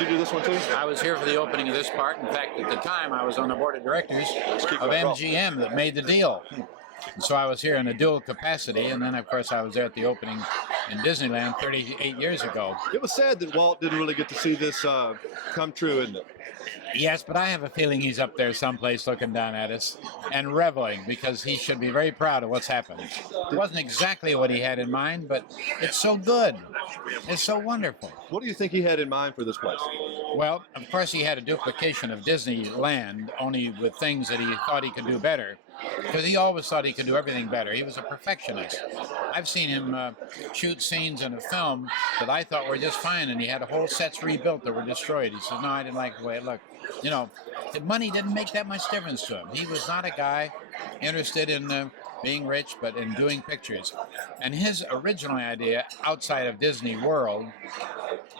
Did you do this one too? I was here for the opening of this part. In fact, at the time, I was on the board of directors of MGM that made the deal. And so I was here in a dual capacity, and then, of course, I was there at the opening in Disneyland 38 years ago. It was sad that Walt didn't really get to see this come true, isn't it? Yes, but I have a feeling he's up there someplace looking down at us and reveling, because he should be very proud of what's happened. It wasn't exactly what he had in mind, but it's so good. It's so wonderful. What do you think he had in mind for this place? Well, of course, he had a duplication of Disneyland, only with things that he thought he could do better, because he always thought he could do everything better. He was a perfectionist. I've seen him shoot scenes in a film that I thought were just fine, and he had whole sets rebuilt that were destroyed. He says, no, I didn't like the way it looked. You know, the money didn't make that much difference to him. He was not a guy interested in being rich, but in doing pictures. And his original idea outside of Disney World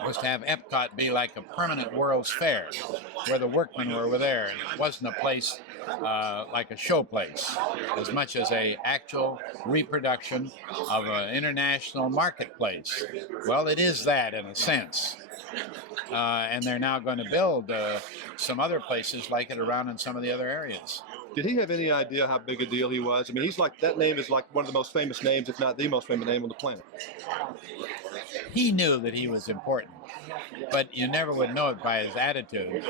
was to have Epcot be like a permanent World's Fair, where the workmen were there. And it wasn't a place like a show place, as much as a actual reproduction of an international marketplace. Well, it is that in a sense. And they're now going to build some other places like it around in some of the other areas. Did he have any idea how big a deal he was? I mean, he's like, that name is like one of the most famous names, if not the most famous name on the planet. He knew that he was important, but you never would know it by his attitude.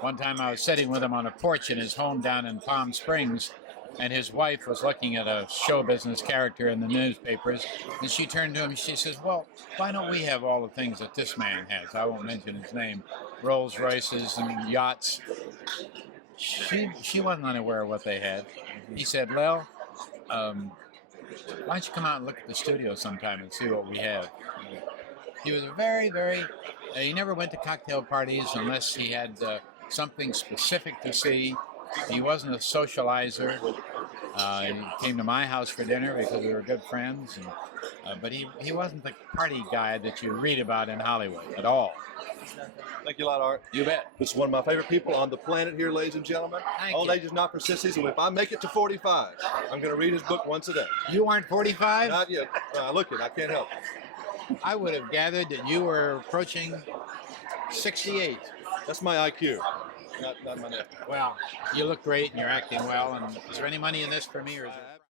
One time I was sitting with him on a porch in his home down in Palm Springs, and his wife was looking at a show business character in the newspapers, and she turned to him and she says, well, why don't we have all the things that this man has? I won't mention his name. Rolls Royces and yachts. She wasn't unaware of what they had. He said, well, why don't you come out and look at the studio sometime and see what we have? He was a very, he never went to cocktail parties unless he had something specific to see. He wasn't a socializer. He came to my house for dinner because we were good friends, but he wasn't the party guy that you read about in Hollywood at all. Thank you a lot, Art. You bet. This is one of my favorite people on the planet here, ladies and gentlemen. Old age is not for sissies, and if I make it to 45, I'm going to read his book once a day. You aren't 45? Not yet. Look it, I can't help it. I would have gathered that you were approaching 68. That's my IQ, not my neck. Well, you look great and you're acting well. And is there any money in this for me, or is it?